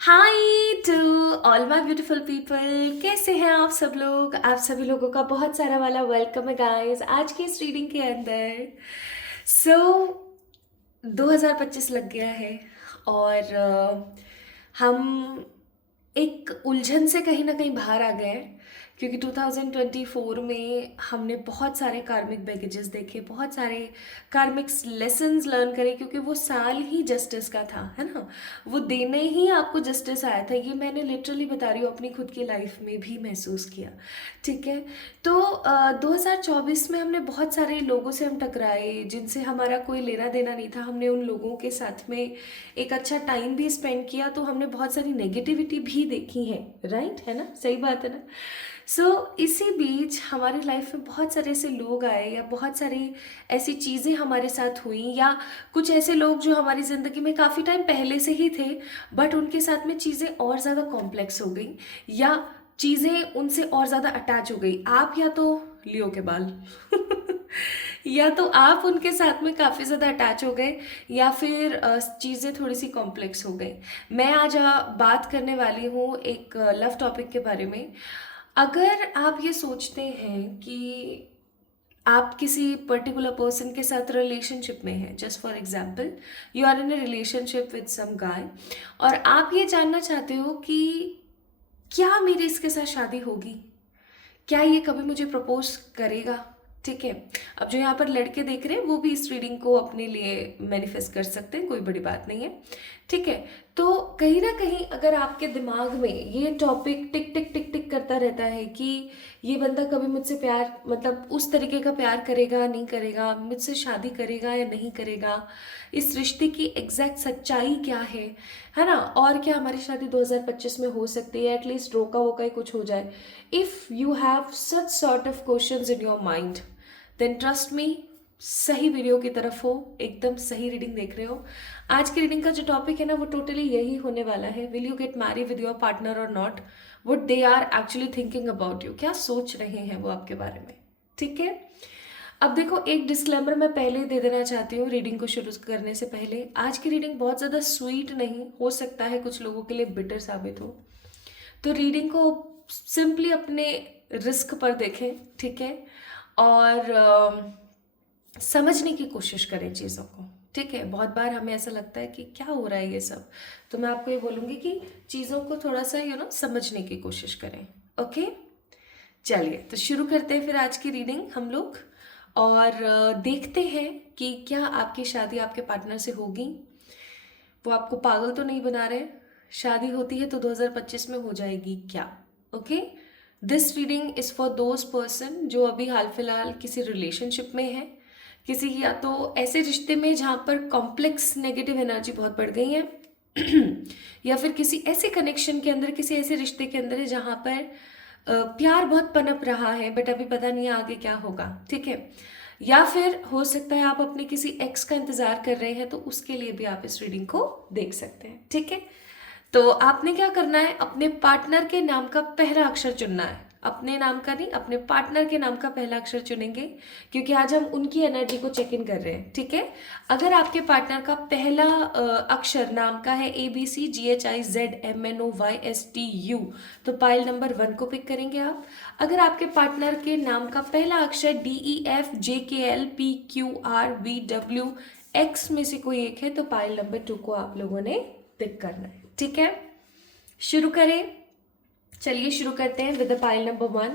Hi to all my beautiful people. कैसे हैं आप सब लोग? आप सभी लोगों का बहुत सारा वाला वेलकम है गाइस आज की इस रीडिंग के अंदर। सो 2025 लग गया है और हम एक उलझन से कहीं ना कहीं बाहर आ गए हैं, क्योंकि 2024 में हमने बहुत सारे कार्मिक बैगेजेस देखे, बहुत सारे कार्मिक लेसन्स लर्न करे, क्योंकि वो साल ही जस्टिस का था, है ना। वो देने ही आपको जस्टिस आया था। ये मैंने लिटरली बता रही हूँ, अपनी खुद की लाइफ में भी महसूस किया। ठीक है। तो 2024 में हमने बहुत सारे लोगों से हम टकराए जिनसे हमारा कोई लेना देना नहीं था। हमने उन लोगों के साथ में एक अच्छा टाइम भी स्पेंड किया, तो हमने बहुत सारी नेगेटिविटी भी देखी है। राइट है ना, सही बात है ना। इसी बीच हमारी लाइफ में बहुत सारे ऐसे लोग आए, या बहुत सारी ऐसी चीज़ें हमारे साथ हुई, या कुछ ऐसे लोग जो हमारी ज़िंदगी में काफ़ी टाइम पहले से ही थे, बट उनके साथ में चीज़ें और ज़्यादा कॉम्प्लेक्स हो गई, या चीज़ें उनसे और ज़्यादा अटैच हो गई। आप या तो लियो के बाल या तो आप उनके साथ में काफ़ी ज़्यादा अटैच हो गए, या फिर चीज़ें थोड़ी सी कॉम्प्लेक्स हो गई। मैं आज बात करने वाली हूँ एक लव टॉपिक के बारे में। अगर आप ये सोचते हैं कि आप किसी पर्टिकुलर पर्सन के साथ रिलेशनशिप में हैं, just for example you are in a relationship with some guy, और आप ये जानना चाहते हो कि क्या मेरी इसके साथ शादी होगी, क्या ये कभी मुझे प्रपोज करेगा। ठीक है। अब जो यहाँ पर लड़के देख रहे हैं वो भी इस रीडिंग को अपने लिए मैनिफेस्ट कर सकते हैं, कोई बड़ी बात नहीं है। ठीक है। तो कहीं ना कहीं अगर आपके दिमाग में ये टॉपिक टिक टिक टिक टिक करता रहता है कि ये बंदा कभी मुझसे प्यार, मतलब उस तरीके का प्यार करेगा नहीं करेगा, मुझसे शादी करेगा या नहीं करेगा, इस रिश्ते की एग्जैक्ट सच्चाई क्या है ना, और क्या हमारी शादी 2025 में हो सकती है, एटलीस्ट रोका वोका ही कुछ हो जाए। If you have such sort of questions in your mind, then trust me, सही वीडियो की तरफ हो, एकदम सही रीडिंग देख रहे हो। आज की रीडिंग का जो टॉपिक है ना, वो टोटली यही होने वाला है। Will you get marry with your partner और not, what they are actually thinking about you, क्या सोच रहे हैं वो आपके बारे में। ठीक है। अब देखो, एक डिस्क्लेमर मैं पहले ही दे देना चाहती हूँ रीडिंग को शुरू करने से पहले। आज की रीडिंग बहुत ज़्यादा स्वीट नहीं हो सकता है, कुछ लोगों के लिए बिटर साबित हो, तो रीडिंग को सिंपली अपने रिस्क पर देखें। ठीक है। और समझने की कोशिश करें चीज़ों को। ठीक है। बहुत बार हमें ऐसा लगता है कि क्या हो रहा है ये सब, तो मैं आपको ये बोलूँगी कि चीज़ों को थोड़ा सा समझने की कोशिश करें। ओके। चलिए, तो शुरू करते हैं फिर आज की रीडिंग हम लोग, और देखते हैं कि क्या आपकी शादी आपके पार्टनर से होगी। वो आपको पागल तो नहीं बना रहे। शादी होती है तो 2025 में हो जाएगी क्या? Okay. This reading is for those person जो अभी हाल फिलहाल किसी रिलेशनशिप में है, किसी या तो ऐसे रिश्ते में जहाँ पर कॉम्प्लेक्स नेगेटिव एनर्जी बहुत बढ़ गई है या फिर किसी ऐसे कनेक्शन के अंदर, किसी ऐसे रिश्ते के अंदर है जहाँ पर प्यार बहुत पनप रहा है, बट अभी पता नहीं है आगे क्या होगा। ठीक है। या फिर हो सकता है आप अपने किसी एक्स का इंतजार कर रहे हैं, तो उसके लिए भी आप इस रीडिंग को देख सकते हैं। ठीक है। तो आपने क्या करना है, अपने पार्टनर के नाम का पहला अक्षर चुनना है। अपने नाम का नहीं, अपने पार्टनर के नाम का पहला अक्षर चुनेंगे, क्योंकि आज हम उनकी एनर्जी को चेक इन कर रहे हैं। ठीक है। अगर आपके पार्टनर का पहला अक्षर नाम का है ABCGHIZMNOYSTU, तो पाइल नंबर 1 को पिक करेंगे आप। अगर आपके पार्टनर के नाम का पहला अक्षर DEFJKLPQRVWX में से कोई एक है, तो पाइल नंबर 2 को आप लोगों ने पिक करना है। ठीक है। शुरू करें। चलिए शुरू करते हैं विद द पाइल नंबर 1।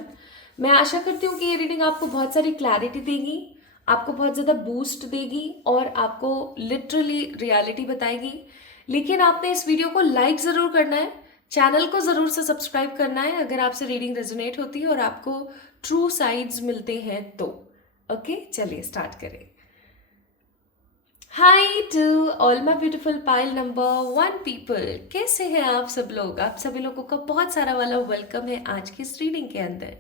मैं आशा करती हूँ कि ये रीडिंग आपको बहुत सारी क्लैरिटी देगी, आपको बहुत ज़्यादा बूस्ट देगी, और आपको लिटरली रियलिटी बताएगी। लेकिन आपने इस वीडियो को लाइक ज़रूर करना है, चैनल को ज़रूर से सब्सक्राइब करना है अगर आपसे रीडिंग रेजोनेट होती है और आपको ट्रू साइड्स मिलते हैं तो। ओके, चलिए स्टार्ट करें। Hi to all my beautiful pile number 1 people. कैसे हैं आप सब लोग? आप सभी लोगों का बहुत सारा वाला वेलकम है आज की इस रीडिंग के अंदर।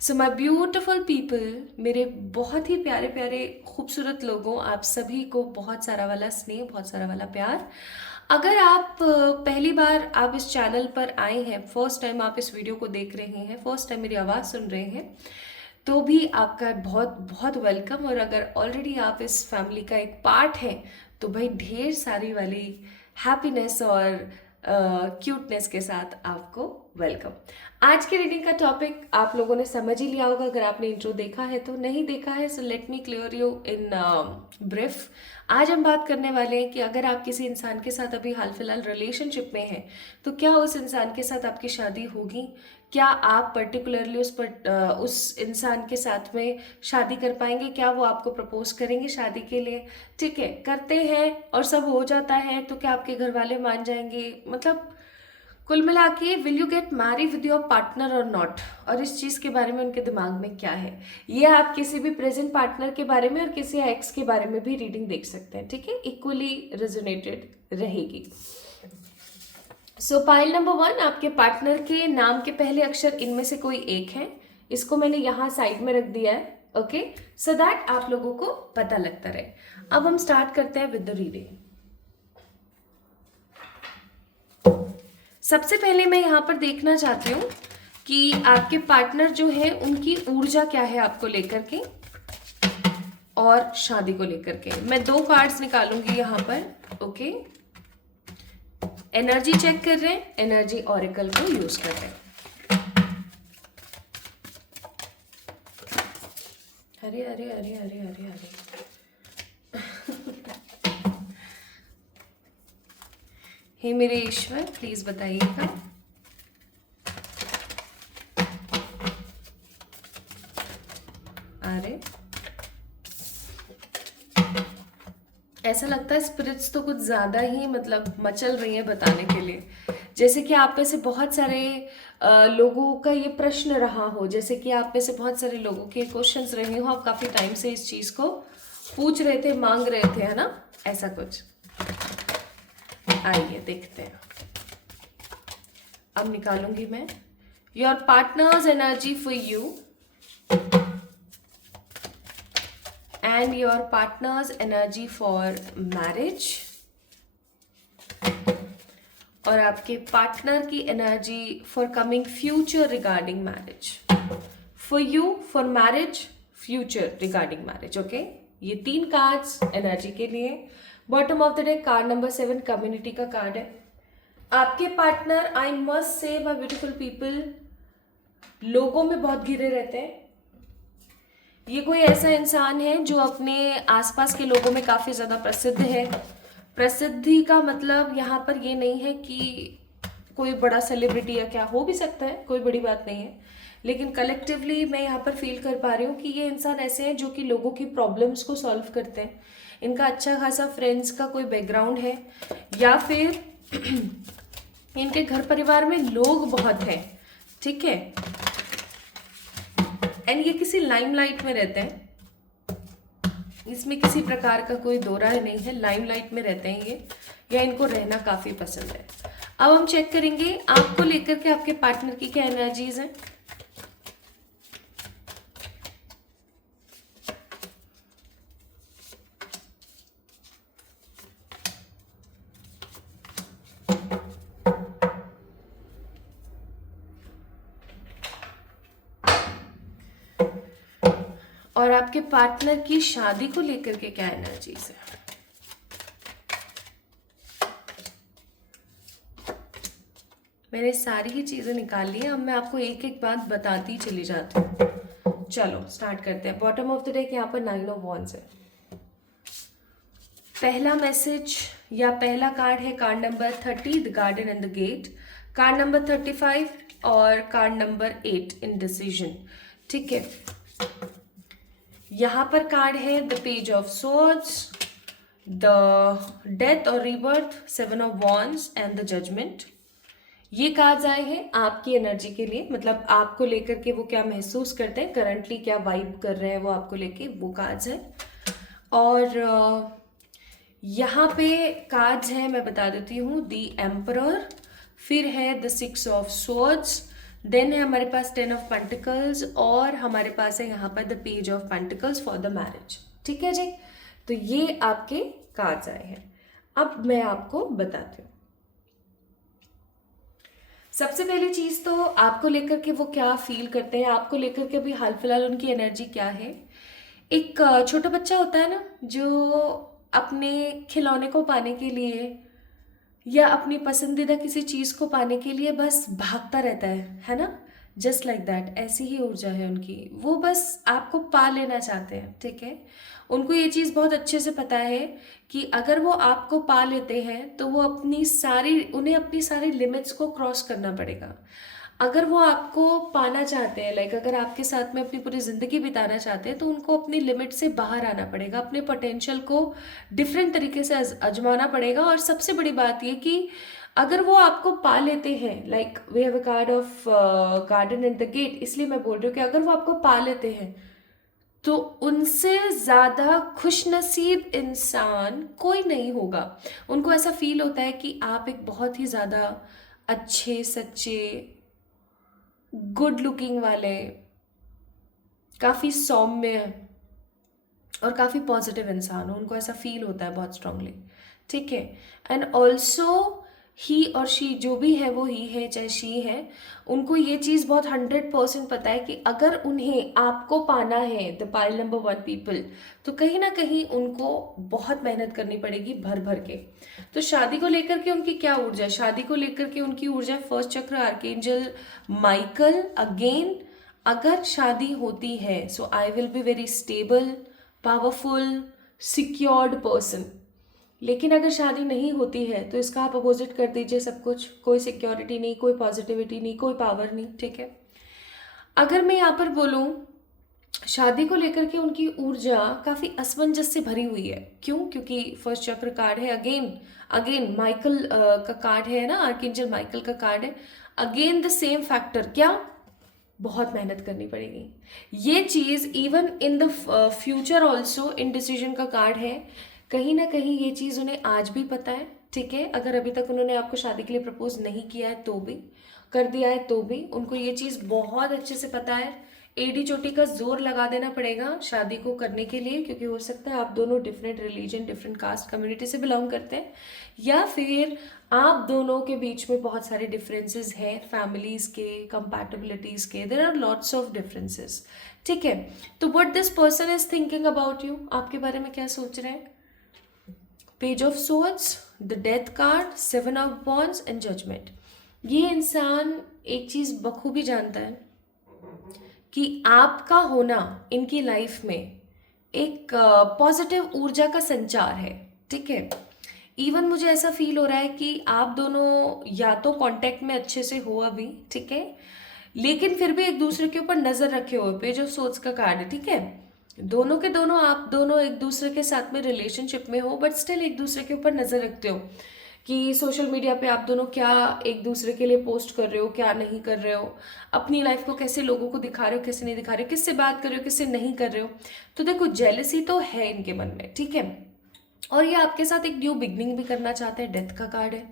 सो माई ब्यूटीफुल पीपल, मेरे बहुत ही प्यारे प्यारे खूबसूरत लोगों, आप सभी को बहुत सारा वाला स्नेह, बहुत सारा वाला प्यार। अगर आप पहली बार आप इस चैनल पर आए हैं, फर्स्ट टाइम आप इस वीडियो को देख रहे हैं, फर्स्ट टाइम मेरी आवाज़ सुन रहे हैं, तो भी आपका बहुत बहुत वेलकम। और अगर ऑलरेडी आप इस फैमिली का एक पार्ट हैं, तो भाई ढेर सारी वाली हैप्पीनेस और क्यूटनेस के साथ आपको वेलकम। आज की रीडिंग का टॉपिक आप लोगों ने समझ ही लिया होगा, अगर आपने इंट्रो देखा है तो। नहीं देखा है so let me clear you in brief. आज हम बात करने वाले हैं कि अगर आप किसी इंसान के साथ अभी हाल फिलहाल रिलेशनशिप में हैं तो क्या उस इंसान के साथ आपकी शादी होगी, क्या आप पर्टिकुलरली उस इंसान के साथ में शादी कर पाएंगे, क्या वो आपको प्रपोज करेंगे शादी के लिए। ठीक है, करते हैं और सब हो जाता है तो क्या आपके घर वाले मान जाएंगे, मतलब कुल मिला के will you get married with your partner और नॉट, और इस चीज़ के बारे में उनके दिमाग में क्या है। ये आप किसी भी प्रेजेंट पार्टनर के बारे में और किसी एक्स के बारे में भी रीडिंग देख सकते हैं। ठीक है, इक्वली रेजोनेटेड रहेगी। सो पाइल नंबर 1, आपके पार्टनर के नाम के पहले अक्षर इनमें से कोई एक है। इसको मैंने यहाँ साइड में रख दिया है, ओके, सो दैट आप लोगों को पता लगता रहे। अब हम स्टार्ट करते हैं विद द रीडिंग। सबसे पहले मैं यहाँ पर देखना चाहती हूँ कि आपके पार्टनर जो है उनकी ऊर्जा क्या है आपको लेकर के और शादी को लेकर के। मैं 2 कार्ड्स निकालूंगी यहाँ पर, ओके। एनर्जी चेक कर रहे हैं, एनर्जी ऑरेकल को यूज कर रहे हैं। अरे अरे अरे अरे अरे अरे हे मेरे ईश्वर, प्लीज बताइएगा। अरे ऐसा लगता है स्पिरिट्स तो कुछ ज़्यादा ही मतलब मचल रही हैं बताने के लिए। जैसे कि आप में से बहुत सारे लोगों का ये प्रश्न रहा हो, जैसे कि आप में से बहुत सारे लोगों के क्वेश्चंस रहे हो, आप काफ़ी टाइम से इस चीज़ को पूछ रहे थे, मांग रहे थे, है ना, ऐसा कुछ। आइए देखते हैं। अब निकालूंगी मैं your partners energy for you and your partner's energy for marriage, और आपके पार्टनर की energy for coming future regarding marriage, for you for marriage, future regarding marriage, okay. ये 3 कार्ड्स एनर्जी के लिए। Bottom of the deck card number 7 community का card है। आपके partner, आई must से माय ब्यूटीफुल पीपल, लोगों में बहुत घिरे रहते हैं। ये कोई ऐसा इंसान है जो अपने आसपास के लोगों में काफ़ी ज़्यादा प्रसिद्ध है। प्रसिद्धि का मतलब यहाँ पर ये नहीं है कि कोई बड़ा सेलिब्रिटी या क्या, हो भी सकता है, कोई बड़ी बात नहीं है, लेकिन कलेक्टिवली मैं यहाँ पर फील कर पा रही हूँ कि ये इंसान ऐसे हैं जो कि लोगों की प्रॉब्लम्स को सॉल्व करते हैं। इनका अच्छा खासा फ्रेंड्स का कोई बैकग्राउंड है, या फिर इनके घर परिवार में लोग बहुत हैं, ठीक है। एंड ये किसी लाइमलाइट में रहते हैं, इसमें किसी प्रकार का कोई दो राय नहीं है, लाइमलाइट में रहते हैं ये, या इनको रहना काफ़ी पसंद है। अब हम चेक करेंगे आपको लेकर के आपके पार्टनर की क्या एनर्जीज हैं। और आपके पार्टनर की शादी को लेकर के क्या एनर्जीज है। मैंने सारी ही चीजें निकाल ली हैं, अब मैं आपको एक एक बात बताती चली जाती हूँ। चलो स्टार्ट करते हैं। बॉटम ऑफ द डेक यहाँ पर 9 ऑफ वॉन्ड्स है। पहला मैसेज या पहला कार्ड है card number 30, the garden and the gate, card number 35 और कार्ड नंबर 8, इंडिसीजन, ठीक है। यहाँ पर कार्ड है the page of swords, the death और rebirth, 7 of wands and the judgement. ये कार्ड्स आए हैं आपकी एनर्जी के लिए, मतलब आपको लेकर के वो क्या महसूस करते हैं, करंटली क्या वाइब कर रहे हैं वो आपको लेके, वो कार्ड्स हैं। और यहाँ पे कार्ड्स हैं, मैं बता देती हूँ, द एम्परर, फिर है द 6 ऑफ सोर्ड्स, देन है हमारे पास 10 ऑफ पेंटिकल्स, और हमारे पास है यहाँ पर the page of pentacles for the marriage, ठीक है जी। तो ये आपके कार्ड्स आए हैं। अब मैं आपको बताती हूँ। सबसे पहली चीज तो आपको लेकर के वो क्या फील करते हैं, आपको लेकर के अभी हाल फिलहाल उनकी एनर्जी क्या है। एक छोटा बच्चा होता है ना जो अपने खिलौने को पाने के लिए या अपनी पसंदीदा किसी चीज़ को पाने के लिए बस भागता रहता है ना। जस्ट लाइक दैट, ऐसी ही ऊर्जा है उनकी। वो बस आपको पा लेना चाहते हैं, ठीक है। उनको ये चीज़ बहुत अच्छे से पता है कि अगर वो आपको पा लेते हैं तो वो उन्हें अपनी सारी लिमिट्स को क्रॉस करना पड़ेगा। अगर वो आपको पाना चाहते हैं, लाइक अगर आपके साथ में अपनी पूरी ज़िंदगी बिताना चाहते हैं, तो उनको अपनी लिमिट से बाहर आना पड़ेगा, अपने पोटेंशियल को डिफरेंट तरीके से आजमाना पड़ेगा। और सबसे बड़ी बात ये कि अगर वो आपको पा लेते हैं, like we have a card of garden and the gate, इसलिए मैं बोल रही हूँ कि अगर वो आपको पा लेते हैं तो उनसे ज़्यादा खुशनसीब इंसान कोई नहीं होगा। उनको ऐसा फील होता है कि आप एक बहुत ही ज़्यादा अच्छे, सच्चे, गुड लुकिंग वाले, काफ़ी सौम्य और काफ़ी पॉजिटिव इंसान हो। उनको ऐसा फील होता है बहुत स्ट्रांगली, ठीक है। एंड ऑल्सो ही और शी, जो भी है वो ही है चाहे शी है, उनको ये चीज़ बहुत 100% पता है कि अगर उन्हें आपको पाना है, द पाइल नंबर 1 पीपल, तो कहीं ना कहीं उनको बहुत मेहनत करनी पड़ेगी भर भर के। तो शादी को लेकर के उनकी क्या ऊर्जा है? शादी को लेकर के उनकी ऊर्जा है फर्स्ट चक्र, आर्कएंजल माइकल अगेन। अगर शादी होती है so I will be very stable, powerful, secured person. लेकिन अगर शादी नहीं होती है तो इसका आप अपोजिट कर दीजिए सब कुछ, कोई सिक्योरिटी नहीं, कोई पॉजिटिविटी नहीं, कोई पावर नहीं, ठीक है। अगर मैं यहाँ पर बोलूँ शादी को लेकर के उनकी ऊर्जा काफ़ी असमंजस से भरी हुई है। क्यों? क्योंकि फर्स्ट चक्र कार्ड है, अगेन अगेन माइकल का कार्ड है ना, आर्कएंजल माइकल का कार्ड है। अगेन द सेम फैक्टर, क्या? बहुत मेहनत करनी पड़ेगी। ये चीज़ even in the future also, in decision का कार्ड है। कहीं ना कहीं ये चीज़ उन्हें आज भी पता है, ठीक है। अगर अभी तक उन्होंने आपको शादी के लिए प्रपोज नहीं किया है तो भी, कर दिया है तो भी, उनको ये चीज़ बहुत अच्छे से पता है। एडी चोटी का जोर लगा देना पड़ेगा शादी को करने के लिए, क्योंकि हो सकता है आप दोनों different religion, different caste community से बिलोंग करते हैं, या फिर आप दोनों के बीच में बहुत सारे डिफरेंसेस हैं, फैमिलीज के, कंपैटिबिलिटीज के, there are lots of differences, ठीक है। तो what this person is thinking about you, आपके बारे में क्या सोच रहे हैं? Page of swords, the death card, 7 of wands and judgement. ये इंसान एक चीज़ बखूबी जानता है कि आपका होना इनकी लाइफ में एक पॉजिटिव ऊर्जा का संचार है, ठीक है। इवन मुझे ऐसा फील हो रहा है कि आप दोनों या तो कांटेक्ट में अच्छे से हो अभी, ठीक है, लेकिन फिर भी एक दूसरे के ऊपर नज़र रखे हुए। पेज ऑफ सोर्ड्स का कार्ड है, ठीक है। दोनों के दोनों, आप दोनों एक दूसरे के साथ में रिलेशनशिप में हो, बट स्टिल एक दूसरे के ऊपर नज़र रखते हो कि सोशल मीडिया पे आप दोनों क्या एक दूसरे के लिए पोस्ट कर रहे हो, क्या नहीं कर रहे हो, अपनी लाइफ को कैसे लोगों को दिखा रहे हो, कैसे नहीं दिखा रहे हो, किससे बात कर रहे हो, किससे नहीं कर रहे हो। तो देखो, जेलसी तो है इनके मन में, ठीक है। और ये आपके साथ एक न्यू बिगनिंग भी करना चाहते हैं, डेथ का कार्ड है।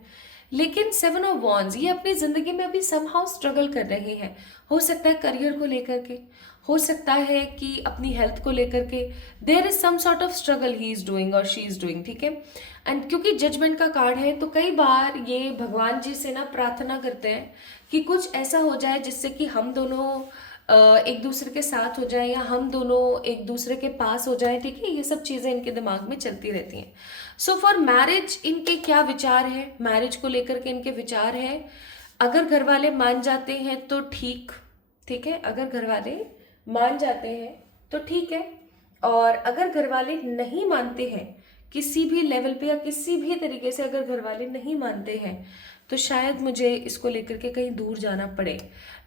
लेकिन 7 ऑफ वॉन्ड्स, ये अपनी जिंदगी में अभी समहाउ स्ट्रगल कर रहे हैं। हो सकता है करियर को लेकर के, हो सकता है कि अपनी हेल्थ को लेकर के, there is some sort of struggle he is doing और शी इज डूइंग, ठीक है। एंड क्योंकि जजमेंट का कार्ड है तो कई बार ये भगवान जी से ना प्रार्थना करते हैं कि कुछ ऐसा हो जाए जिससे कि हम दोनों एक दूसरे के साथ हो जाए, या हम दोनों एक दूसरे के पास हो जाए, ठीक है। ये सब चीज़ें इनके दिमाग में चलती रहती हैं। सो फॉर मैरिज इनके क्या विचार है, मैरिज को लेकर के इनके विचार है, अगर घर वाले मान जाते हैं तो ठीक, ठीक है। अगर घर वाले मान जाते हैं तो ठीक है, और अगर घर वाले नहीं मानते हैं किसी भी लेवल पे या किसी भी तरीके से, अगर घर वाले नहीं मानते हैं तो शायद मुझे इसको लेकर के कहीं दूर जाना पड़े।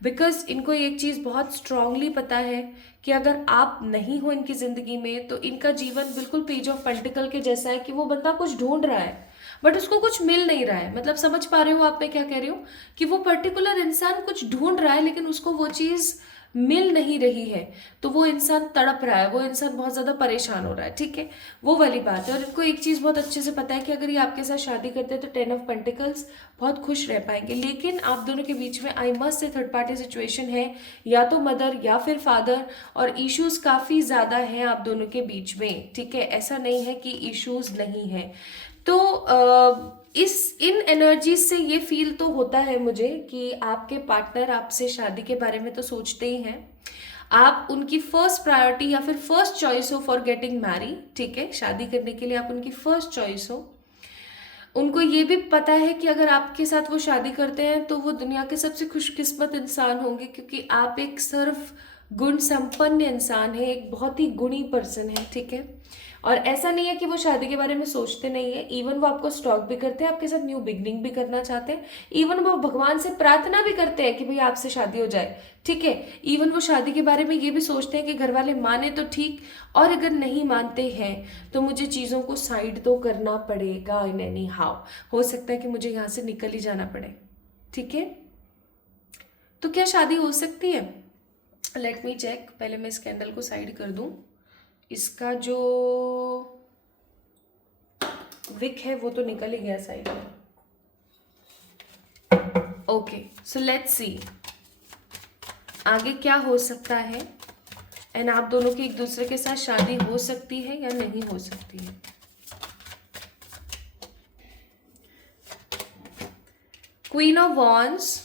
बिकॉज इनको एक चीज़ बहुत स्ट्रांगली पता है कि अगर आप नहीं हो इनकी ज़िंदगी में तो इनका जीवन बिल्कुल पेज ऑफ पेंटिकल के जैसा है, कि वो बंदा कुछ ढूंढ रहा है बट उसको कुछ मिल नहीं रहा है। मतलब समझ पा रहे हो आप मैं क्या कह रही हूँ? कि वो पर्टिकुलर इंसान कुछ ढूंढ रहा है लेकिन उसको वो चीज़ मिल नहीं रही है, तो वो इंसान तड़प रहा है, वो इंसान बहुत ज़्यादा परेशान हो रहा है, ठीक है। वो वाली बात है। और इनको एक चीज़ बहुत अच्छे से पता है कि अगर ये आपके साथ शादी करते हैं तो 10 ऑफ पेंटिकल्स बहुत खुश रह पाएंगे। लेकिन आप दोनों के बीच में आई मस्ट से थर्ड पार्टी सिचुएशन है, या तो मदर या फिर फादर, और इश्यूज काफ़ी ज़्यादा हैं आप दोनों के बीच में, ठीक है। ऐसा नहीं है कि इश्यूज नहीं है। तो इन एनर्जी से ये फील तो होता है मुझे कि आपके पार्टनर आपसे शादी के बारे में तो सोचते ही हैं, आप उनकी फर्स्ट प्रायोरिटी या फिर फर्स्ट चॉइस हो फॉर गेटिंग मैरी, ठीक है। शादी करने के लिए आप उनकी फर्स्ट चॉइस हो। उनको ये भी पता है कि अगर आपके साथ वो शादी करते हैं तो वो दुनिया के सबसे खुशकिस्मत इंसान होंगे, क्योंकि आप एक सिर्फ गुण संपन्न इंसान है, एक बहुत ही गुणी पर्सन है, ठीक है। और ऐसा नहीं है कि वो शादी के बारे में सोचते नहीं है, इवन वो आपको स्टॉक भी करते हैं, आपके साथ न्यू बिगनिंग भी करना चाहते हैं, इवन वो भगवान से प्रार्थना भी करते हैं कि भाई आपसे शादी हो जाए, ठीक है। इवन वो शादी के बारे में ये भी सोचते हैं कि घर वाले माने तो ठीक, और अगर नहीं मानते हैं तो मुझे चीज़ों को साइड तो करना पड़ेगा इन एनी हाउ। हो सकता है कि मुझे यहाँ से निकल ही जाना पड़े, ठीक है। तो क्या शादी हो सकती है? लेट मी चेक, पहले मैं इस कैंडल को साइड कर दूं। इसका जो विक है वो तो निकल ही गया साइड में। ओके, सो लेट्स सी आगे क्या हो सकता है, एंड आप दोनों की एक दूसरे के साथ शादी हो सकती है या नहीं हो सकती है। Queen of wands,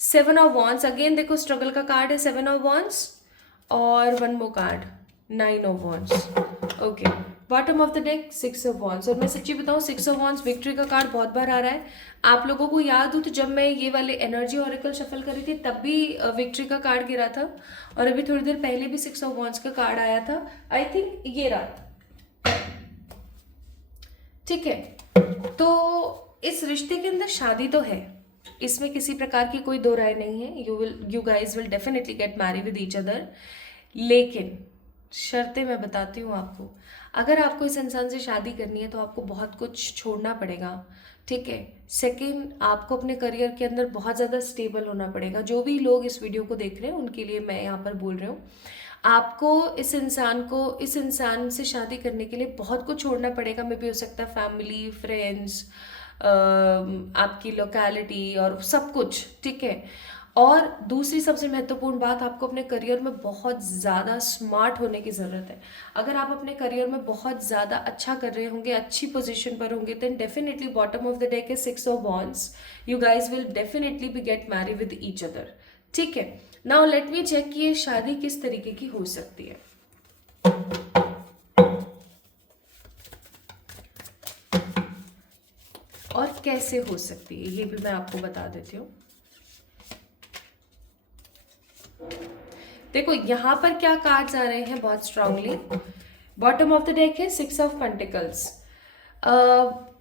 7 of wands, again देखो स्ट्रगल का कार्ड है 7 ऑफ वॉन्ड्स, और one more card 9 of wands. Okay, bottom of the deck 6 of wands. और मैं सच्ची बताऊं 6 ऑफ वॉन्ड्स विक्ट्री का कार्ड बहुत बार आ रहा है। आप लोगों को याद हो तो जब मैं ये वाले एनर्जी ऑरेकल शफल कर रही थी तब भी विक्ट्री का कार्ड गिरा था, और अभी थोड़ी देर पहले भी 6 ऑफ वॉन्ड्स का कार्ड आया था। आई थिंक ये रहा, ठीक है। तो इस रिश्ते के अंदर शादी तो है, इसमें किसी प्रकार की कोई दो राय नहीं है। You guys will definitely get marry with each other, लेकिन शर्तें मैं बताती हूँ आपको। अगर आपको इस इंसान से शादी करनी है तो आपको बहुत कुछ छोड़ना पड़ेगा, ठीक है। सेकंड, आपको अपने करियर के अंदर बहुत ज़्यादा स्टेबल होना पड़ेगा। जो भी लोग इस वीडियो को देख रहे हैं उनके लिए मैं यहाँ पर बोल रही हूँ, आपको इस इंसान से शादी करने के लिए बहुत कुछ छोड़ना पड़ेगा। मे भी हो सकता है फैमिली, फ्रेंड्स, आपकी लोकेलिटी और सब कुछ, ठीक है। और दूसरी सबसे महत्वपूर्ण बात, आपको अपने करियर में बहुत ज़्यादा स्मार्ट होने की ज़रूरत है। अगर आप अपने करियर में बहुत ज़्यादा अच्छा कर रहे होंगे, अच्छी पोजीशन पर होंगे, then definitely bottom of the deck is 6 of wands, you guys will definitely be get marry with each other, ठीक है। नाउ लेट मी चेक कि ये शादी किस तरीके की हो सकती है। और कैसे हो सकती है ये भी मैं आपको बता देती हूँ। देखो यहाँ पर क्या कार्ड्स आ रहे हैं बहुत strongly. Bottom of the deck है 6 ऑफ पेंटिकल्स।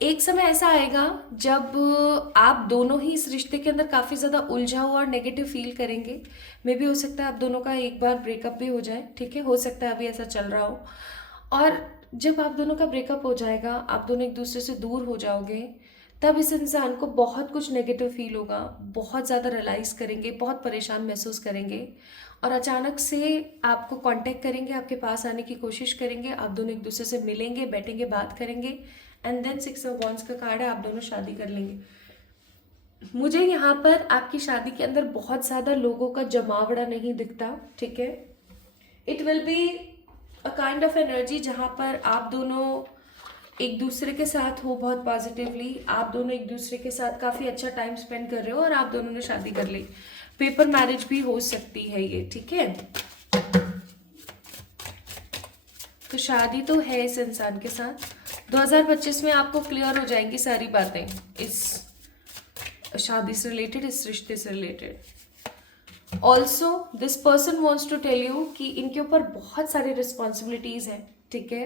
एक समय ऐसा आएगा जब आप दोनों ही इस रिश्ते के अंदर काफ़ी ज़्यादा उलझा हुआ और नेगेटिव फील करेंगे। मे भी हो सकता है आप दोनों का एक बार ब्रेकअप भी हो जाए, ठीक है, हो सकता है अभी ऐसा चल रहा हो। और जब आप दोनों का ब्रेकअप हो जाएगा, आप दोनों एक दूसरे से दूर हो जाओगे, तब इस इंसान को बहुत कुछ नेगेटिव फील होगा, बहुत ज़्यादा रियलाइज़ करेंगे, बहुत परेशान महसूस करेंगे, और अचानक से आपको कांटेक्ट करेंगे, आपके पास आने की कोशिश करेंगे, आप दोनों एक दूसरे से मिलेंगे, बैठेंगे, बात करेंगे, एंड देन 6 ऑफ वॉन्ड्स का कार्ड है, आप दोनों शादी कर लेंगे। मुझे यहाँ पर आपकी शादी के अंदर बहुत ज़्यादा लोगों का जमावड़ा नहीं दिखता, ठीक है। It will be a kind of energy जहाँ पर आप दोनों एक दूसरे के साथ हो बहुत पॉजिटिवली, आप दोनों एक दूसरे के साथ काफ़ी अच्छा टाइम स्पेंड कर रहे हो और आप दोनों ने शादी कर ली। पेपर मैरिज भी हो सकती है ये, ठीक है। तो शादी तो है इस इंसान के साथ। 2025 में आपको क्लियर हो जाएंगी सारी बातें इस शादी से रिलेटेड, इस रिश्ते से related. Also this person wants to tell you कि इनके ऊपर बहुत सारी रिस्पॉन्सिबिलिटीज हैं, ठीक है,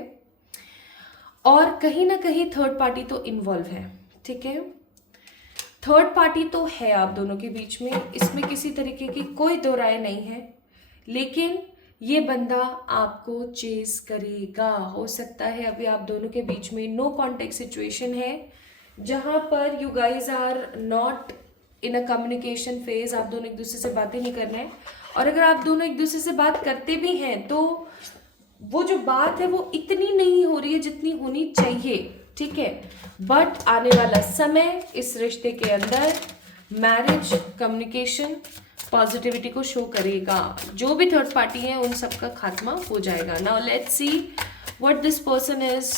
और कहीं ना कहीं थर्ड पार्टी तो इन्वॉल्व है, ठीक है। थर्ड पार्टी तो है आप दोनों के बीच में, इसमें किसी तरीके की कोई दो राय नहीं है, लेकिन ये बंदा आपको चेज करेगा। हो सकता है अभी आप दोनों के बीच में नो कॉन्टेक्ट सिचुएशन है, जहां पर you guys are not in a communication phase, आप दोनों एक दूसरे से बातें नहीं कर रहे हैं, और अगर आप दोनों एक दूसरे से बात करते भी हैं तो वो जो बात है वो इतनी नहीं हो रही है जितनी होनी चाहिए, ठीक है। बट आने वाला समय इस रिश्ते के अंदर मैरिज, कम्युनिकेशन, पॉजिटिविटी को शो करेगा। जो भी थर्ड पार्टी है उन सब का खात्मा हो जाएगा। Now let's see what this person is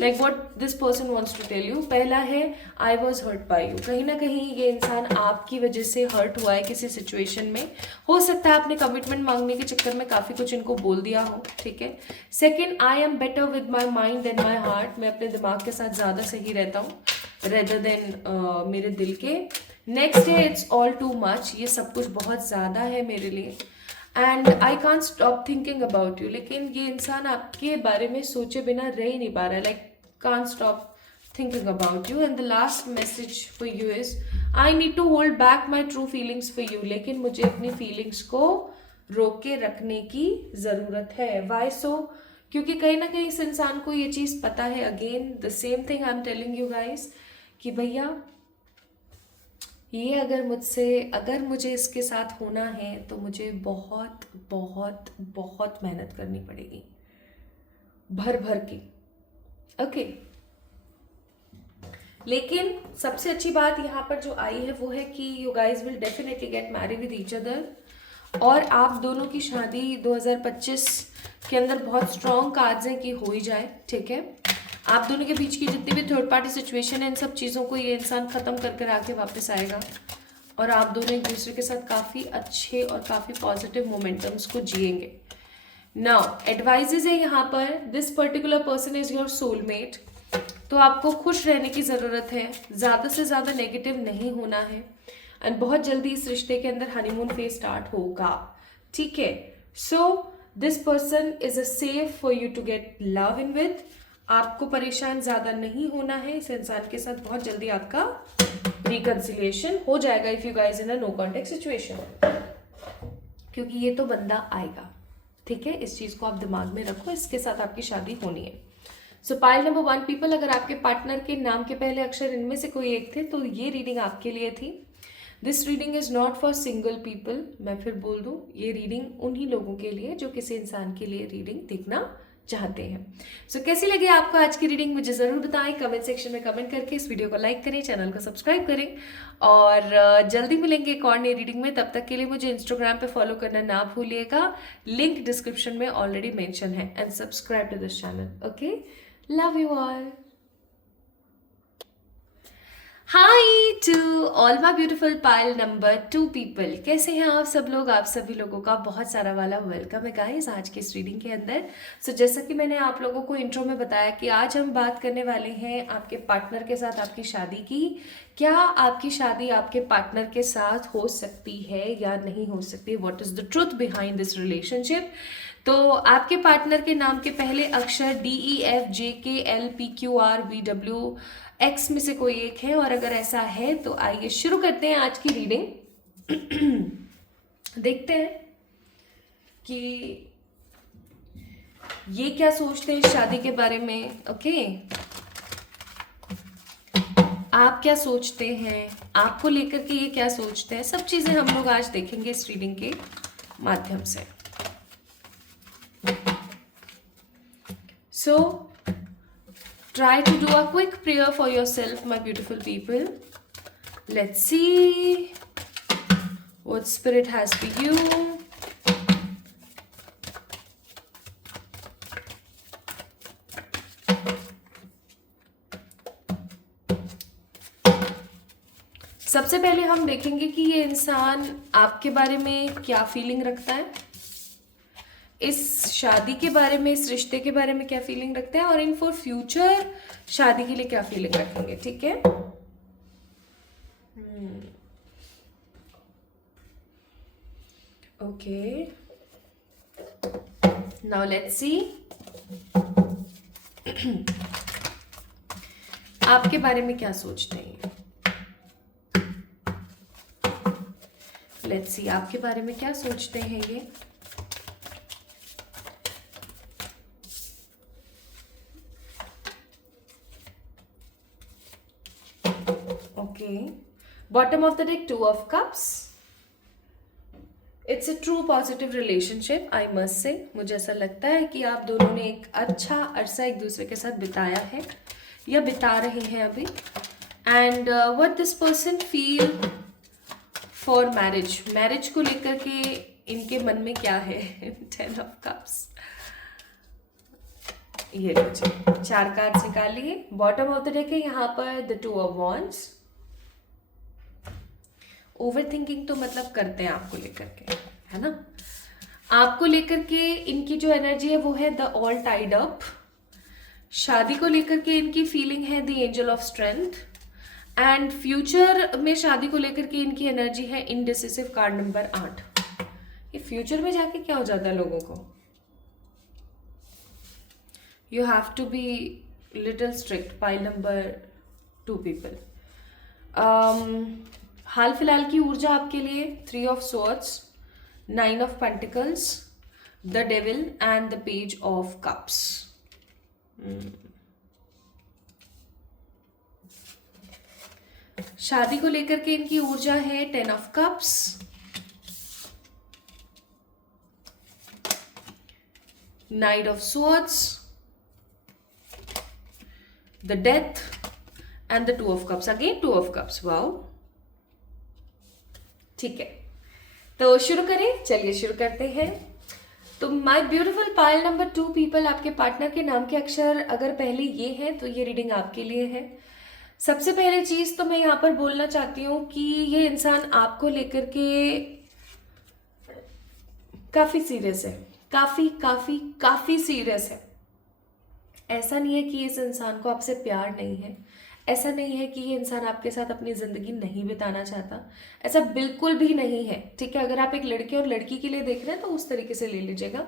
like what this person wants to tell you. पहला है I was hurt by you. कहीं ना कहीं ये इंसान आपकी वजह से हर्ट हुआ है किसी सिचुएशन में। हो सकता है आपने कमिटमेंट मांगने के चक्कर में काफ़ी कुछ इनको बोल दिया हो, ठीक है। Second, I am better with my mind than my heart. मैं अपने दिमाग के साथ ज़्यादा सही रहता हूँ रेदर देन मेरे दिल के। नेक्स्ट है इट्स ऑल टू मच। ये सब कुछ बहुत ज़्यादा है मेरे लिए। And I can't stop thinking about you. लेकिन ये इंसान आपके बारे में सोचे बिना रह ही नहीं पा रहा है, like can't stop thinking about you. And the last message for you is I need to hold back my true feelings for you. लेकिन मुझे अपनी फीलिंग्स को रोक के रखने की ज़रूरत है। वाई सो? क्योंकि कहीं ना कहीं इस इंसान को ये चीज़ पता है, again the same thing I am telling you guys, कि भैया ये अगर मुझे इसके साथ होना है तो मुझे बहुत बहुत बहुत मेहनत करनी पड़ेगी, भर भर की। ओके, लेकिन सबसे अच्छी बात यहाँ पर जो आई है वो है कि you guys will definitely get married with each other. और आप दोनों की शादी 2025 के अंदर बहुत स्ट्रॉन्ग कार्ड्स हैं कि हो ही जाए, ठीक है। आप दोनों के बीच की जितनी भी थर्ड पार्टी सिचुएशन है, इन सब चीज़ों को ये इंसान ख़त्म करके आके वापस आएगा और आप दोनों एक दूसरे के साथ काफ़ी अच्छे और काफ़ी पॉजिटिव मोमेंटम्स को जिएंगे। नाउ एडवाइजेज है यहाँ पर, this particular person is your soulmate. तो आपको खुश रहने की ज़रूरत है, ज़्यादा से ज़्यादा नेगेटिव नहीं होना है। एंड बहुत जल्दी इस रिश्ते के अंदर हनीमून फेज स्टार्ट होगा, ठीक है। So this person is a safe for you to get love in with. आपको परेशान ज़्यादा नहीं होना है। इस इंसान के साथ बहुत जल्दी आपका रिकंसिलिएशन हो जाएगा if you guys in a no contact situation, क्योंकि ये तो बंदा आएगा, ठीक है। इस चीज़ को आप दिमाग में रखो, इसके साथ आपकी शादी होनी है। सो पाइल नंबर 1 पीपल, अगर आपके पार्टनर के नाम के पहले अक्षर इनमें से कोई एक थे तो ये रीडिंग आपके लिए थी। This reading is not for single people. मैं फिर बोल दूँ, ये रीडिंग उन्हीं लोगों के लिए जो किसी इंसान के लिए रीडिंग देखना चाहते हैं। सो कैसी लगी आपको आज की रीडिंग, मुझे ज़रूर बताएं कमेंट सेक्शन में कमेंट करके। इस वीडियो को लाइक करें, चैनल को सब्सक्राइब करें और जल्दी मिलेंगे एक और नई रीडिंग में। तब तक के लिए मुझे इंस्टाग्राम पे फॉलो करना ना भूलिएगा, लिंक डिस्क्रिप्शन में ऑलरेडी मेंशन है। And subscribe to this channel. Okay, love you all. Hi to all my beautiful pile number 2 people. कैसे हैं आप सब लोग? आप सभी लोगों का बहुत सारा वाला वेलकम है गाइस आज की इस रीडिंग के अंदर। सो जैसा कि मैंने आप लोगों को इंट्रो में बताया कि आज हम बात करने वाले हैं आपके पार्टनर के साथ आपकी शादी की। क्या आपकी शादी आपके पार्टनर के साथ हो सकती है या नहीं हो सकती? What is the truth behind this relationship? तो आपके पार्टनर के नाम के पहले अक्षर DEFJKLPQRVW एक्स में से कोई एक है, और अगर ऐसा है तो आइए शुरू करते हैं आज की रीडिंग। देखते हैं कि ये क्या सोचते हैं शादी के बारे में। ओके, आप क्या सोचते हैं, आपको लेकर के ये क्या सोचते हैं, सब चीजें हम लोग आज देखेंगे इस रीडिंग के माध्यम से। So try to do a quick prayer for yourself, my beautiful people. Let's see what spirit has for you. सबसे पहले हम देखेंगे कि ये इंसान आपके बारे में क्या फीलिंग रखता है, इस शादी के बारे में, इस रिश्ते के बारे में क्या फीलिंग रखते हैं, और इन फॉर फ्यूचर शादी के लिए क्या फीलिंग रखेंगे, ठीक है। ओके, नाउ लेट्स सी आपके बारे में क्या सोचते हैं। लेट्स सी आपके बारे में क्या सोचते हैं ये। Bottom of the deck 2 of cups. It's a true positive relationship, I must से। मुझे ऐसा लगता है कि आप दोनों ने एक अच्छा अरसा एक दूसरे के साथ बिताया है या बिता रहे हैं अभी। And what this person feel for marriage, marriage को लेकर के इनके मन में क्या है। 10 ऑफ कप्स। ये लीजिए 4 कार्ड्स निकालिए। बॉटम ऑफ द डेक है यहाँ पर the 2 of wands. Over thinking तो मतलब करते हैं आपको लेकर के, है ना। आपको लेकर के इनकी जो एनर्जी है वो है द ऑल टाइड अप। शादी को लेकर के इनकी फीलिंग है the angel of strength. And future में शादी को लेकर के इनकी एनर्जी है इनडिसिसिव, कार्ड नंबर 8। ये फ्यूचर में जाके क्या हो जाता है लोगों को, you have to be little strict. Pile number 2 people. हाल फिलहाल की ऊर्जा आपके लिए 3 of swords, 9 of pentacles, the devil and the page of cups. शादी को लेकर के इनकी ऊर्जा है 10 of cups, knight of swords, the death and the 2 of cups. Again 2 of cups. Wow, ठीक है, तो शुरू करें। चलिए शुरू करते हैं। तो my beautiful pile number 2 people, आपके पार्टनर के नाम के अक्षर अगर पहले ये हैं तो ये रीडिंग आपके लिए है। सबसे पहले चीज तो मैं यहाँ पर बोलना चाहती हूँ कि ये इंसान आपको लेकर के काफी सीरियस है, काफी काफी काफी सीरियस है। ऐसा नहीं है कि इस इंसान को आपसे प्यार नहीं है, ऐसा नहीं है कि ये इंसान आपके साथ अपनी ज़िंदगी नहीं बिताना चाहता, ऐसा बिल्कुल भी नहीं है। ठीक है, अगर आप एक लड़के और लड़की के लिए देख रहे हैं तो उस तरीके से ले लीजिएगा।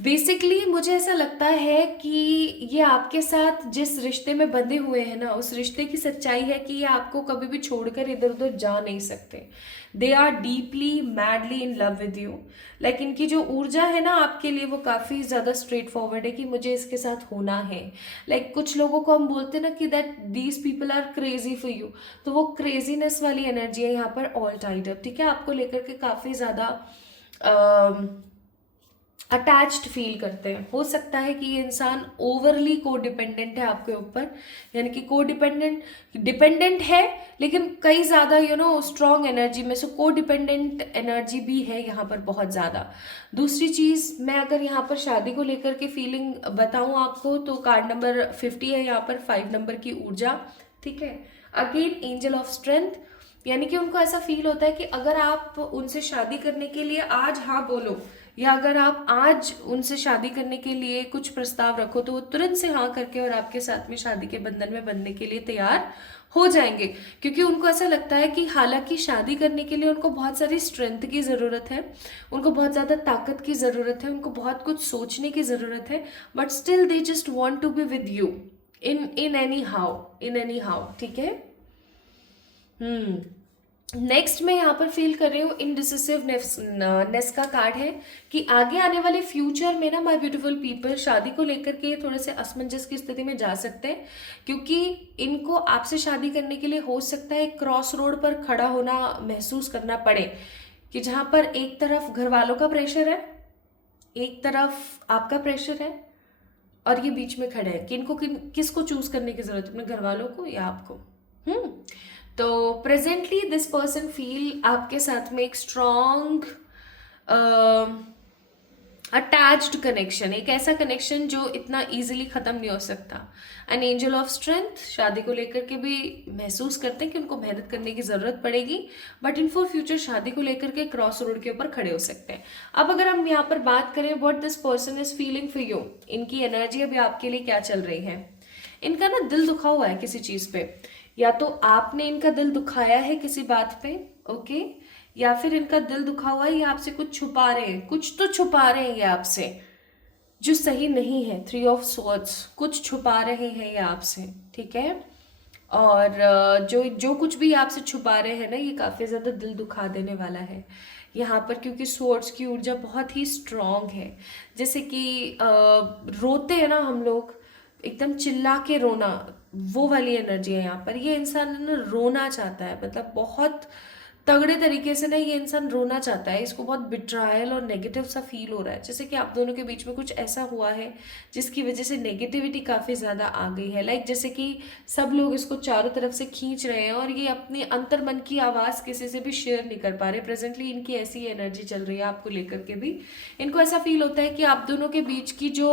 बेसिकली मुझे ऐसा लगता है कि ये आपके साथ जिस रिश्ते में बंधे हुए हैं ना, उस रिश्ते की सच्चाई है कि ये आपको कभी भी छोड़कर इधर उधर जा नहीं सकते। They are deeply madly in love with you. Like इनकी जो ऊर्जा है ना आपके लिए वो काफ़ी ज़्यादा स्ट्रेट फॉरवर्ड है कि मुझे इसके साथ होना है। लाइक कुछ लोगों को हम बोलते हैं ना कि that these people are crazy for you, तो वो क्रेजीनेस वाली एनर्जी है यहाँ पर ऑल टाइड अप। ठीक है, आपको लेकर के काफ़ी ज़्यादा अटैच्ड फील करते हैं। हो सकता है कि ये इंसान ओवरली को डिपेंडेंट है आपके ऊपर, यानी कि को डिपेंडेंट है लेकिन कई ज़्यादा स्ट्रॉन्ग एनर्जी में से को डिपेंडेंट एनर्जी भी है यहाँ पर बहुत ज़्यादा। दूसरी चीज़, मैं अगर यहाँ पर शादी को लेकर के फीलिंग बताऊँ आपको तो कार्ड नंबर 50 है यहाँ पर, 5 नंबर की ऊर्जा। ठीक है, अगेन एंजल ऑफ स्ट्रेंथ, यानी कि उनको ऐसा फील होता है कि अगर आप उनसे शादी करने के लिए आज हाँ बोलो, या अगर आप आज उनसे शादी करने के लिए कुछ प्रस्ताव रखो तो वो तुरंत से हाँ करके और आपके साथ में शादी के बंधन में बंधने के लिए तैयार हो जाएंगे। क्योंकि उनको ऐसा लगता है कि हालांकि शादी करने के लिए उनको बहुत सारी स्ट्रेंथ की ज़रूरत है, उनको बहुत ज़्यादा ताकत की ज़रूरत है, उनको बहुत कुछ सोचने की ज़रूरत है, but still they just want to be with you in any how. ठीक है। नेक्स्ट मैं यहाँ पर फील कर रही हूँ इनडिसिसिवनेस का कार्ड है कि आगे आने वाले फ्यूचर में ना माय ब्यूटीफुल पीपल शादी को लेकर के थोड़े से असमंजस की स्थिति में जा सकते हैं, क्योंकि इनको आपसे शादी करने के लिए हो सकता है क्रॉस रोड पर खड़ा होना महसूस करना पड़े, कि जहाँ पर एक तरफ घर वालों का प्रेशर है, एक तरफ आपका प्रेशर है, और ये बीच में खड़े हैं कि इनको किसको चूज करने की जरूरत है, अपने घर वालों को या आपको। तो प्रेजेंटली दिस पर्सन फील आपके साथ में एक स्ट्रॉन्ग अटैच्ड कनेक्शन, एक ऐसा कनेक्शन जो इतना इजीली ख़त्म नहीं हो सकता। एन एंजल ऑफ स्ट्रेंथ, शादी को लेकर के भी महसूस करते हैं कि उनको मेहनत करने की ज़रूरत पड़ेगी, बट इन फॉर फ्यूचर शादी को लेकर के क्रॉस रोड के ऊपर खड़े हो सकते हैं। अब अगर हम यहाँ पर बात करें what this person is feeling for you, इनकी एनर्जी अभी आपके लिए क्या चल रही है। इनका ना दिल दुखा हुआ है किसी चीज़ पे, या तो आपने इनका दिल दुखाया है किसी बात पे, ओके, या फिर इनका दिल दुखा हुआ है, ये आपसे कुछ छुपा रहे हैं, कुछ तो छुपा रहे हैं ये आपसे जो सही नहीं है। 3 ऑफ स्वॉर्ड्स, कुछ छुपा रहे हैं ये आपसे। ठीक है, और जो कुछ भी आपसे छुपा रहे हैं ना, ये काफ़ी ज़्यादा दिल दुखा देने वाला है यहाँ पर, क्योंकि स्वॉर्ड्स की ऊर्जा बहुत ही स्ट्रॉन्ग है। जैसे कि रोते हैं ना हम लोग, एकदम चिल्ला के रोना, वो वाली एनर्जी है यहाँ पर। ये इंसान ना रोना चाहता है, मतलब बहुत तगड़े तरीके से ना ये इंसान रोना चाहता है, इसको बहुत बिट्रायल और नेगेटिव सा फील हो रहा है, जैसे कि आप दोनों के बीच में कुछ ऐसा हुआ है जिसकी वजह से नेगेटिविटी काफ़ी ज़्यादा आ गई है। लाइक जैसे कि सब लोग इसको चारों तरफ से खींच रहे हैं और ये अपनी अंतर मन की आवाज़ किसी से भी शेयर नहीं कर पा रहे। प्रेजेंटली इनकी ऐसी एनर्जी चल रही है आपको लेकर के भी। इनको ऐसा फील होता है कि आप दोनों के बीच की जो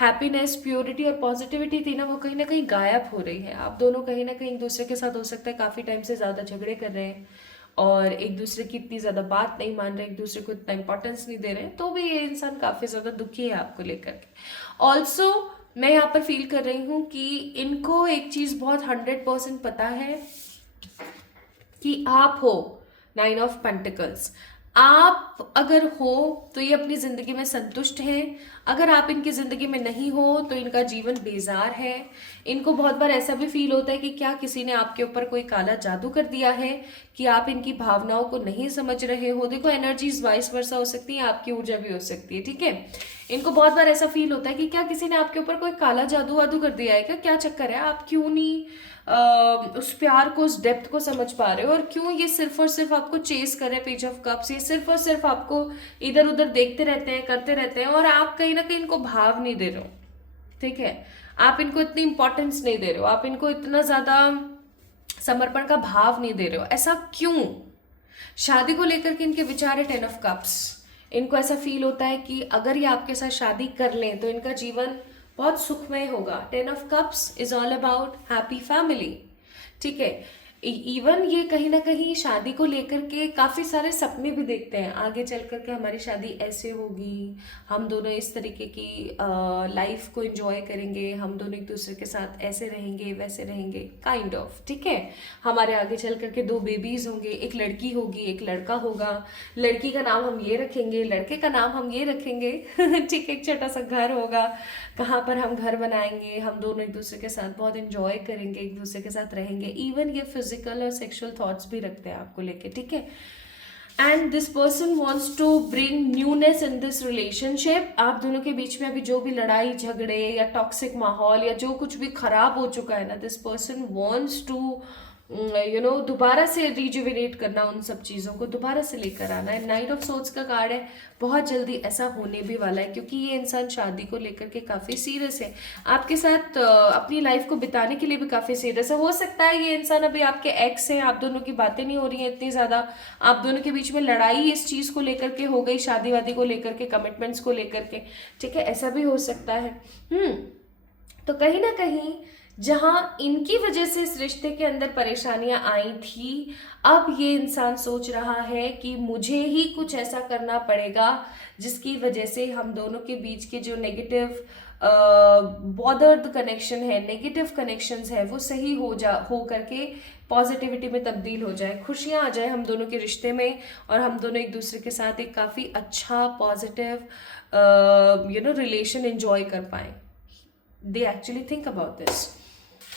हैप्पीनेस, प्योरिटी और पॉजिटिविटी थी ना, वो कहीं ना कहीं गायब हो रही है। आप दोनों कहीं ना कहीं एक दूसरे के साथ हो सकता है काफ़ी टाइम से ज़्यादा झगड़े कर रहे हैं और एक दूसरे की इतनी ज़्यादा बात नहीं मान रहे, एक दूसरे को इतना इंपॉर्टेंस नहीं दे रहे हैं, तो भी ये इंसान काफ़ी ज़्यादा दुखी है आपको लेकर के। ऑल्सो मैं यहाँ पर फील कर रही हूँ कि इनको एक चीज़ बहुत 100% पता है कि आप हो 9 ऑफ पेंटिकल्स। आप अगर हो तो ये अपनी ज़िंदगी में संतुष्ट हैं। अगर आप इनकी ज़िंदगी में नहीं हो तो इनका जीवन बेजार है। इनको बहुत बार ऐसा भी फील होता है कि क्या किसी ने आपके ऊपर कोई काला जादू कर दिया है कि आप इनकी भावनाओं को नहीं समझ रहे हो। देखो, एनर्जीज वाइस वर्सा हो सकती है, आपकी ऊर्जा भी हो सकती है, ठीक है। इनको बहुत बार ऐसा फील होता है कि क्या किसी ने आपके ऊपर कोई काला जादू वादू कर दिया है, क्या चक्कर है, आप क्यों नहीं उस प्यार को, उस डेप्थ को समझ पा रहे हो, और क्यों ये सिर्फ और सिर्फ आपको चेस कर रहे हैं पेज ऑफ कप्स। ये सिर्फ और सिर्फ आपको इधर उधर देखते रहते हैं, करते रहते हैं, और आप कहीं ना कहीं इनको भाव नहीं दे रहे हो, ठीक है। आप इनको इतनी इंपॉर्टेंस नहीं दे रहे हो, आप इनको इतना ज्यादा समर्पण का भाव नहीं दे रहे हो। ऐसा क्यों? शादी को लेकर के इनके विचार है 10 ऑफ कप्स। इनको ऐसा फील होता है कि अगर ये आपके साथ शादी कर लें तो इनका जीवन बहुत सुखमय होगा। 10 of cups is all about happy family, ठीक है। इवन ये कहीं ना कहीं शादी को लेकर के काफ़ी सारे सपने भी देखते हैं, आगे चल कर के हमारी शादी ऐसे होगी, हम दोनों इस तरीके की लाइफ को एंजॉय करेंगे, हम दोनों एक दूसरे के साथ ऐसे रहेंगे वैसे रहेंगे, काइंड ऑफ, ठीक है। हमारे आगे चल करके 2 बेबीज होंगे, एक लड़की होगी एक लड़का होगा, लड़की का नाम हम ये रखेंगे, लड़के का नाम हम ये रखेंगे ठीक है। एक छोटा सा घर होगा, कहाँ पर हम घर बनाएंगे, हम दोनों एक दूसरे के साथ बहुत एंजॉय करेंगे, एक दूसरे के साथ रहेंगे। इवन ये फिजिकल और सेक्सुअल थॉट्स भी रखते हैं आपको लेके, ठीक है। And this person wants to bring newness in this relationship. आप दोनों के बीच में अभी जो भी लड़ाई झगड़े या टॉक्सिक माहौल या जो कुछ भी खराब हो चुका है ना, दिस पर्सन वॉन्ट्स टू दोबारा से रिजुविनेट करना, उन सब चीज़ों को दोबारा से लेकर आना है। 9 ऑफ सोर्ड्स का कार्ड है, बहुत जल्दी ऐसा होने भी वाला है, क्योंकि ये इंसान शादी को लेकर के काफ़ी सीरियस है, आपके साथ अपनी लाइफ को बिताने के लिए भी काफ़ी सीरियस है। हो सकता है ये इंसान अभी आपके एक्स हैं, आप दोनों की बातें नहीं हो रही हैं इतनी ज़्यादा, आप दोनों के बीच में लड़ाई इस चीज़ को लेकर के हो गई, शादी वादी को लेकर के, कमिटमेंट्स को लेकर के, ठीक है, ऐसा भी हो सकता है। तो कहीं ना कहीं जहां इनकी वजह से इस रिश्ते के अंदर परेशानियां आई थी, अब ये इंसान सोच रहा है कि मुझे ही कुछ ऐसा करना पड़ेगा जिसकी वजह से हम दोनों के बीच के जो नेगेटिव बॉदर्ड कनेक्शन है, नेगेटिव कनेक्शंस है, वो सही हो करके पॉजिटिविटी में तब्दील हो जाए, खुशियां आ जाए हम दोनों के रिश्ते में, और हम दोनों एक दूसरे के साथ एक काफ़ी अच्छा पॉजिटिव रिलेशन एंजॉय कर पाए। They actually think about this,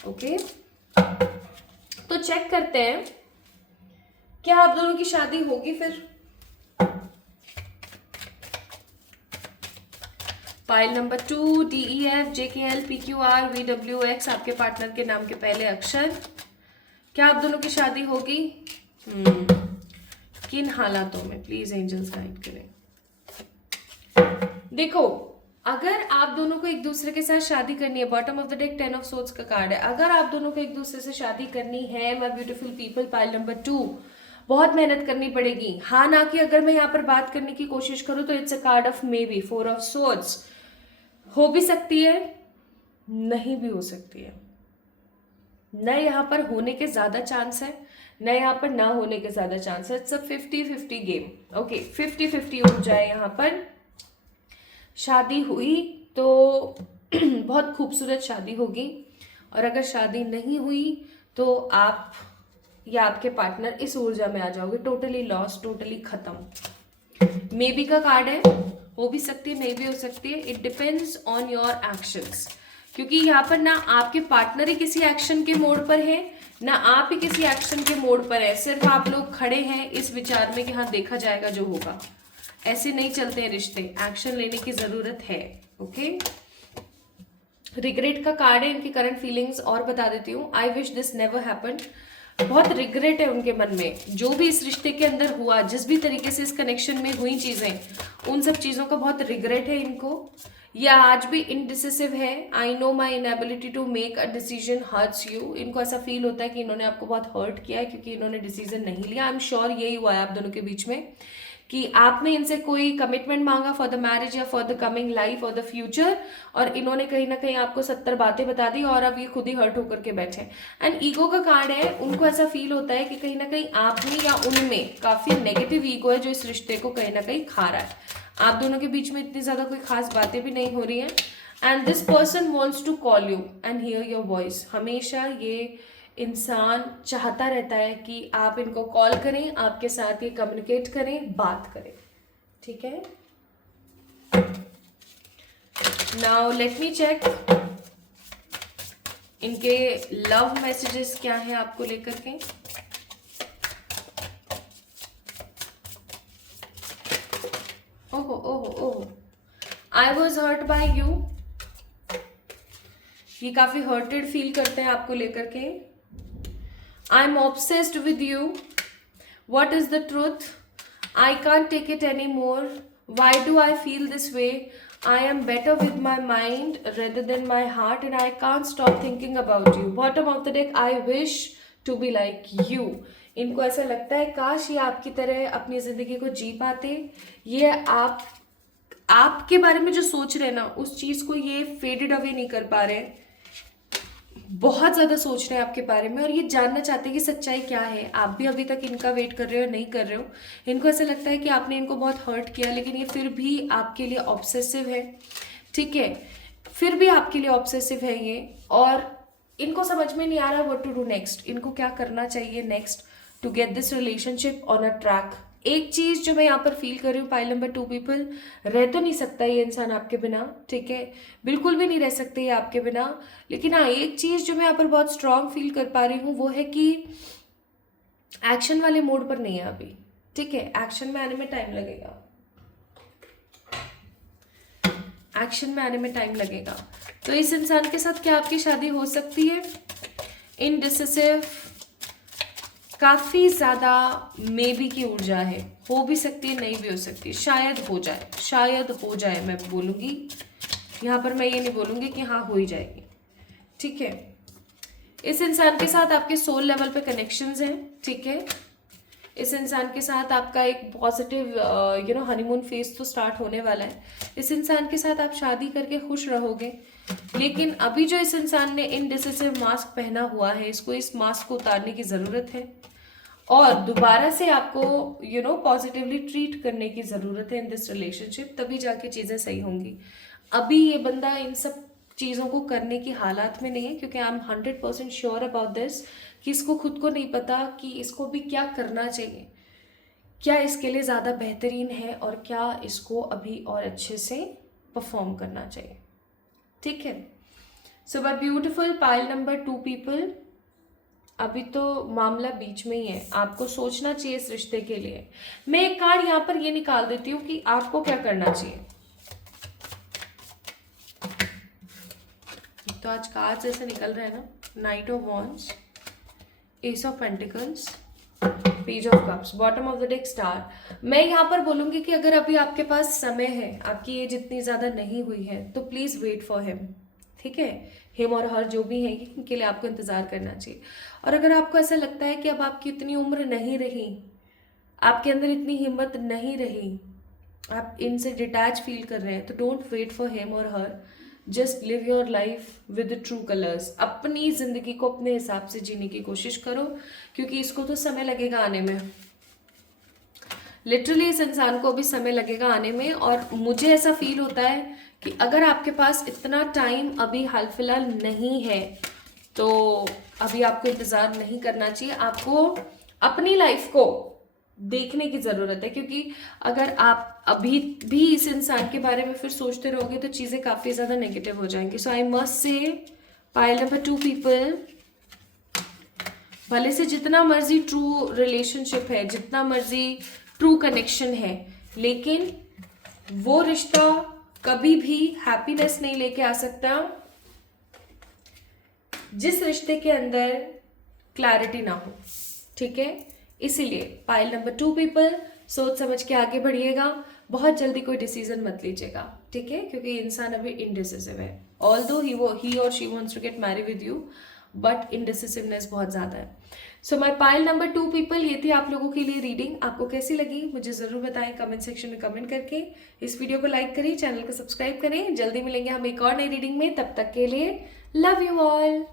okay. तो चेक करते हैं क्या आप दोनों की शादी होगी फिर। File number 2, DEF JKL PQR VWX, आपके पार्टनर के नाम के पहले अक्षर। क्या आप दोनों की शादी होगी? किन हालातों में? प्लीज एंजल्स गाइड करें। देखो, अगर आप दोनों को एक दूसरे के साथ शादी करनी है, bottom of the deck 10 of swords का कार्ड है, अगर आप दोनों को एक दूसरे से शादी करनी है my beautiful people, pile number 2, बहुत मेहनत करनी पड़ेगी। हाँ ना कि अगर मैं यहाँ पर बात करने की कोशिश करूँ तो it's a card of may be, 4 of swords. हो भी सकती है, नहीं भी हो सकती है। न यहाँ पर होने के ज्यादा चांस है, न यहाँ पर ना होने के ज्यादा चांस है। It's a 50-50 game, okay. 50-50 हो जाए यहाँ पर। शादी हुई तो बहुत खूबसूरत शादी होगी, और अगर शादी नहीं हुई तो आप या आपके पार्टनर इस ऊर्जा में आ जाओगे, टोटली लॉस, टोटली खत्म। मे बी का कार्ड है, हो भी सकती है, नहीं भी हो सकती है। It depends on your actions, क्योंकि यहाँ पर ना आपके पार्टनर ही किसी एक्शन के मोड़ पर है, ना आप ही किसी एक्शन के मोड़ पर है। सिर्फ आप लोग खड़े हैं इस विचार में कि हाँ देखा जाएगा जो होगा। ऐसे नहीं चलते हैं रिश्ते, एक्शन लेने की जरूरत है, ओके। रिग्रेट का कार्ड है, इनकी करंट फीलिंग्स और बता देती हूँ। I wish this never happened. बहुत रिग्रेट है उनके मन में, जो भी इस रिश्ते के अंदर हुआ, जिस भी तरीके से इस कनेक्शन में हुई चीजें, उन सब चीजों का बहुत रिग्रेट है इनको। या आज भी इनडिसिसिव है। I know my inability to make a decision hurts you. इनको ऐसा फील होता है कि इन्होंने आपको बहुत हर्ट किया है क्योंकि इन्होंने डिसीजन नहीं लिया। आई एम श्योर यही हुआ है आप दोनों के बीच में कि आपने इनसे कोई कमिटमेंट मांगा फॉर द मैरिज या फॉर द कमिंग लाइफ और द फ्यूचर, और इन्होंने कहीं ना कहीं आपको 70 बातें बता दी और अब ये खुद ही हर्ट होकर के बैठे। एंड ईगो का कार्ड है। उनको ऐसा फील होता है कि कहीं ना कहीं आप में या उनमें काफी नेगेटिव ईगो है जो इस रिश्ते को कहीं ना कहीं खा रहा है। आप दोनों के बीच में इतनी ज्यादा कोई खास बातें भी नहीं हो रही हैं। And this person wants to call you and hear your voice. हमेशा ये इंसान चाहता रहता है कि आप इनको कॉल करें, आपके साथ ये कम्युनिकेट करें, बात करें। ठीक है, नाउ लेट मी चेक इनके लव मैसेजेस क्या हैं आपको लेकर के। ओहो ओहो ओहो, I was hurt by you. ये काफी हर्टेड फील करते हैं आपको लेकर के। I am obsessed with you. What is the truth? I can't take it any more. Why do I feel this way? I am better with my mind rather than my heart and I can't stop thinking about you. Bottom of the deck, I wish to be like you. इनको ऐसा लगता है काश ये आपकी तरह अपनी जिंदगी को जी पाते। ये आपके बारे में जो सोच रहे हैं ना, उस चीज को ये फेडेड अवे नहीं कर पा रहे। बहुत ज्यादा सोच रहे हैं आपके बारे में और ये जानना चाहते हैं कि सच्चाई क्या है। आप भी अभी तक इनका वेट कर रहे हो, नहीं कर रहे हो। इनको ऐसा लगता है कि आपने इनको बहुत हर्ट किया, लेकिन ये फिर भी आपके लिए ऑब्सेसिव है। ठीक है, फिर भी आपके लिए ऑब्सेसिव है ये, और इनको समझ में नहीं आ रहा व्हाट टू डू नेक्स्ट। इनको क्या करना चाहिए next to get this relationship on a track. एक चीज जो मैं यहाँ पर फील कर रही हूँ, पाइल नंबर 2 पीपल, रह तो नहीं सकता ये इंसान आपके बिना। ठीक है, बिल्कुल भी नहीं रह सकते ये आपके बिना। लेकिन हाँ, एक चीज जो मैं यहाँ पर बहुत स्ट्रांग फील कर पा रही हूँ वो है कि एक्शन वाले मोड पर नहीं है अभी। ठीक है, एक्शन में आने में टाइम लगेगा। एक्शन में आने में टाइम लगेगा। तो इस इंसान के साथ क्या आपकी शादी हो सकती है? इनडिसिसिव, काफी ज्यादा मे बी की ऊर्जा है। हो भी सकती है, नहीं भी हो सकती, शायद हो जाए, शायद हो जाए मैं बोलूंगी यहाँ पर। मैं ये नहीं बोलूंगी कि हाँ हो ही जाएगी। ठीक है, इस इंसान के साथ आपके सोल लेवल पे कनेक्शंस हैं। ठीक है, इस इंसान के साथ आपका एक पॉजिटिव हनीमून फेज तो स्टार्ट होने वाला है। इस इंसान के साथ आप शादी करके खुश रहोगे। लेकिन अभी जो इस इंसान ने इनडिसिसिव मास्क पहना हुआ है, इसको इस मास्क को उतारने की जरूरत है और दोबारा से आपको पॉजिटिवली ट्रीट करने की जरूरत है इन दिस रिलेशनशिप, तभी जाके चीजें सही होंगी। अभी ये बंदा इन सब चीज़ों को करने की हालात में नहीं है, क्योंकि I am 100% sure about this कि इसको खुद को नहीं पता कि इसको भी क्या करना चाहिए, क्या इसके लिए ज़्यादा बेहतरीन है और क्या इसको अभी और अच्छे से परफॉर्म करना चाहिए। ठीक है, so bye beautiful pile number 2 people, अभी तो मामला बीच में ही है। आपको सोचना चाहिए इस रिश्ते के लिए। मैं एक कार्ड यहाँ पर ये निकाल देती हूँ कि आपको क्या करना चाहिए। तो आज कार्ड्स ऐसे निकल रहे हैं ना, night of wands, S of pentacles, page of cups, bottom of the deck star. मैं यहाँ पर बोलूंगी कि अगर अभी आपके पास समय है, आपकी एज इतनी ज़्यादा नहीं हुई है, तो प्लीज़ वेट फॉर हिम। ठीक है, हिम और हर जो भी हैं, इनके लिए आपको इंतज़ार करना चाहिए। और अगर आपको ऐसा लगता है कि अब आपकी इतनी उम्र नहीं रही, आपके अंदर इतनी हिम्मत नहीं रही, आप इनसे डिटैच फील कर रहे हैं, तो डोंट वेट फॉर हिम और her. Just live your life with true colours. अपनी जिंदगी को अपने हिसाब से जीने की कोशिश करो, क्योंकि इसको तो समय लगेगा आने में। लिटरली इस इंसान को भी समय लगेगा आने में। और मुझे ऐसा फील होता है कि अगर आपके पास इतना टाइम अभी हाल फिलहाल नहीं है, तो अभी आपको इंतजार नहीं करना चाहिए। आपको अपनी लाइफ को देखने की जरूरत है, क्योंकि अगर आप अभी भी इस इंसान के बारे में फिर सोचते रहोगे तो चीजें काफी ज्यादा नेगेटिव हो जाएंगी। So I must say pile number 2 people, भले से जितना मर्जी ट्रू रिलेशनशिप है, जितना मर्जी ट्रू कनेक्शन है, लेकिन वो रिश्ता कभी भी हैप्पीनेस नहीं लेके आ सकता जिस रिश्ते के अंदर क्लैरिटी ना हो, ठीक है। इसीलिए पाइल नंबर 2 पीपल, सोच समझ के आगे बढ़िएगा, बहुत जल्दी कोई डिसीजन मत लीजिएगा, ठीक है, क्योंकि इंसान अभी इनडिसिसिव है। ऑल्दो ही और she wants to get marry with you, but indecisiveness बहुत ज़्यादा है। So my pile number 2 people, ये थी आप लोगों के लिए रीडिंग। आपको कैसी लगी मुझे ज़रूर बताएं कमेंट सेक्शन में कमेंट करके। इस वीडियो को लाइक करें, चैनल को सब्सक्राइब करें। जल्दी मिलेंगे हम एक और नई रीडिंग में, तब तक के लिए लव यू ऑल।